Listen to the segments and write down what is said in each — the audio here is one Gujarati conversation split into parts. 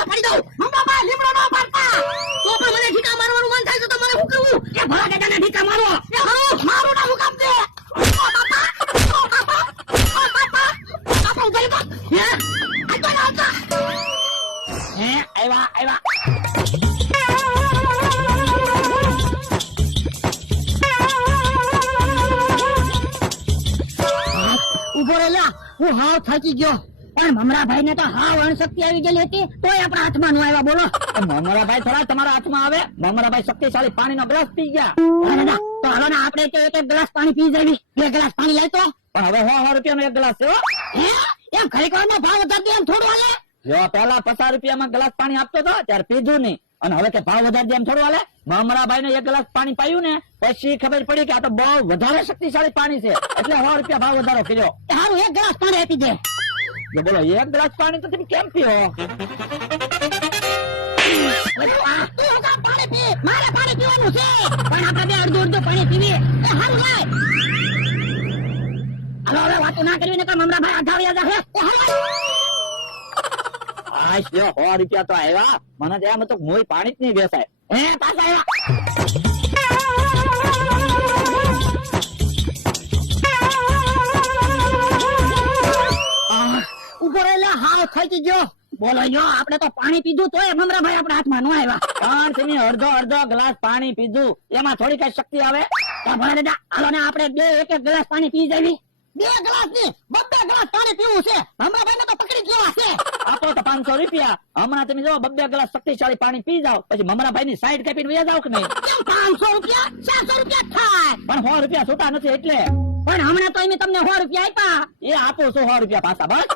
લીમડાને પડી દઉં. મમ્મા લીમડો ન પાડતા. તો પણ મને ઠીકા મારવાનું મન થાય છે તો મને શું કરવું? એ ભલા દાદાને ઠીકા મારો. એ હારું મારું ના હુકામ દે. બાપા ઉભા રહો. હે આજા. હે આવ્યા. ઉભો રહેલા, હું હાવ થાકી ગયો. પણ મમરાભાઈ ને તો હાવ અણશક્તિ આવી ગયેલી હતી તોય આપણા હાથમાં નો આવ્યા. બોલો, મમરાભાઈ થોડા તમારા હાથમાં આવે? મમરાભાઈ શક્તિશાળી પાણીનો ગ્લાસ પી ગયા. દાદા તો હાલો ને આપણે એક ગ્લાસ પાણી પી જવી. 2 ગ્લાસ પાણી લઈ તો. પણ હવે 100 રૂપિયાનો એક ગ્લાસ છે. હે એમ ખરેખરમાં ભાવ વધારી એમ થોડું હાલે? જો પેલા 50 રૂપિયામાં ગ્લાસ પાણી આપતો હતો ત્યારે પીધું નહીં, અને હવે કે ભાવ વધારી એમ થોડું હાલે? મમરાભાઈ ને એક ગ્લાસ પાણી પાયું ને પછી ખબર પડી કે આ તો બહુ વધારે શક્તિશાળી પાણી છે, એટલે 100 રૂપિયા ભાવ વધારો કર્યો. સારું, એક ગ્લાસ પાણી આપી દે. બોલો, એક ગ્લાસ પાણી તો તમે કેમ પીઓ? પાણી પી, મારે પાણી પીવાનું છે, પણ આપણે બે અડધું પાણી પીવી. હારું લાય. હાલો હવે વાતો ના કરવી ને કે મમરાભાઈ આધાવ્યા જશે. આશ જો 100 રૂપિયા તો આવ્યા. મને તો એમ તો મોય પાણી જ નહીં બેસાય. હે પાછા આવ્યા. ઉભો રહેલા, હાવ થાકી ગયો. બોલો જો આપણે તો પાણી પીધું તોય મમરાભાઈ આપણા હાથમાં નો આવ્યા. પણ તમે અડધો ગ્લાસ પાણી પીધું એમાં થોડી કઈ શક્તિ આવે? ભલે દાદા હાલો ને આપણે બે એક ગ્લાસ પાણી પી જવી. 2 ગ્લાસ ની 2 ગ્લાસ પાણી પીવું છે. મમરાભાઈ ને તો પકડી જ લેવા છે. આપો તો 500 રૂપિયા. હમણાં તમે જો 2 ગ્લાસ શક્તિશાળી પાણી પી જાવ, પછી મમરાભાઈ ની સાઈડ કાપીને વયા જાવ કે નહીં? 500 રૂપિયા 400 રૂપિયા થાય. પણ 100 રૂપિયા છૂટા નથી એટલે. પણ હમણાં તો અમે તમને 100 રૂપિયા આપ્યા. એ આપો છો 100 રૂપિયા પાછા. બસ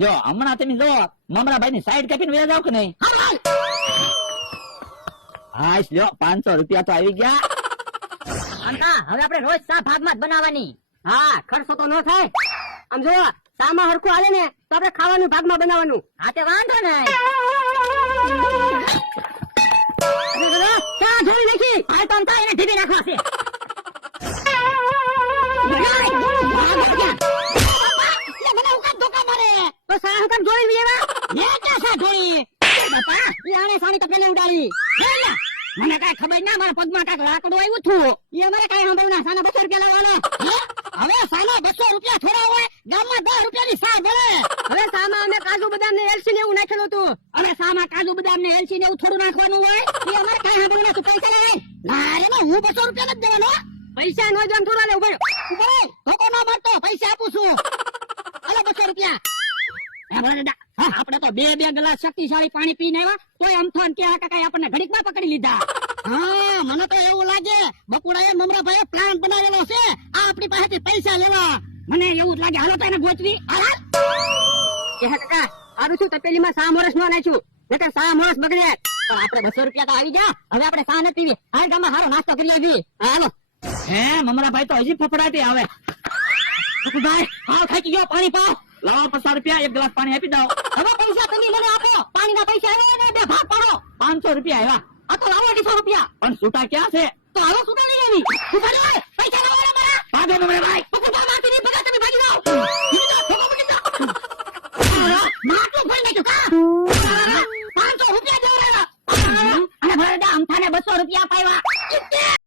જો હમણાં તમે જો મમરાભાઈ ની સાઈડ કાપીને વયા જાવ કે નહીં? હા લ્યો 500 રૂપિયા તો આવી ગયા. હવે આપણે રોજ સા ભાગમાં જ બનાવવાની. હા, ખર્ચો તો ન થાય. આમ જો સામાં હરખું હાલે ને તો આપણે ખાવાનું ભાગમાં બનાવવાનું. હા તે વાંધો નહીં. ચા ધોઈ નાખી. આ તો આમ એને ઢીબી નાખવા છે. મને ઉકા ધોકા મારે તો સા હકમ જોઈ લેવા. મે ક્યાં સા જોઈ? બાપા ઈ આને સાની તપેલે ઉડાડી. મને કઈ ખબર ના, મારા પગમાં કાક લાકડું આવ્યું હતું. એ મારે કઈ સાંભળ્યું ના. સાના 200 રૂપિયા લાવવાનો. હવે સાના 200 રૂપિયા થોડા હોય? ગામમાં 10 રૂપિયાની સા મળે. હવે સામાં અમે કાજુ બદામ ને એલસી ને એવું નાખેલું હતું. હવે સામાં કાજુ બદામ ને એલસી ને એવું થોડું નાખવાનું હોય? એ અમારે કઈ સાંભળ્યું ના. તું પૈસા લાવે? ના રે ના, હું 200 રૂપિયા નથી દેવાનો. પૈસા નો જેમ થોડા લે. ઉભો ધોકો ન મારતો, પૈસા આપું છું. હાલો 200 રૂપિયા. આપણે તો 2 ગ્લાસ શક્તિશાળી પાણી પીને આવ્યા તોય અમથાન કે આ કાકા આપણને ઘડીકમાં પકડી લીધા. હા, મને તો એવું લાગે બકુડાએ મમરાભાઈએ પ્લાન બનાવેલો છે આ આપણી પાસેથી પૈસા લેવા. મને એવું જ લાગે. હાલો તો એને ગોચવી. કે કાકા સારું છું તપેલીમાં 100 મોરસ નો નાખ્યું, નકર 100 મોરસ બગડે. પણ આપણે 200 રૂપિયા તો આવી ગયા. હવે આપણે ચા નથી પીવી. હાલ ગામમાં સારો નાસ્તો કરી આવી. હાલો. હે મમરાભાઈ તો હજી ફફડાટી આવે. ભાઈ હાવ થાકી ગયો, પાણી પાવ. લાવો 50 રૂપિયા, 1 ગ્લાસ પાણી આપી દો. હવે પૈસા તમે મને આપો. પાણીના પૈસા આવ્યા ને 2 ભાગ પાડો. 500 રૂપિયા આવ્યા. આ તો લાવો 200 રૂપિયા. પણ છૂટા ક્યાં છે? તો હાલો છૂટા લઈ આવી. છૂટા લે પૈસા લાવો મારા. ભાગો મમરાભાઈ. પકડો મારતી ની પકડ તમે ભાગી જાઓ. માટલું ફોડી નાખ્યું કા. 500 રૂપિયા દેવરાયા. અને ભરડા અમથાને 200 રૂપિયા પાવ્યા.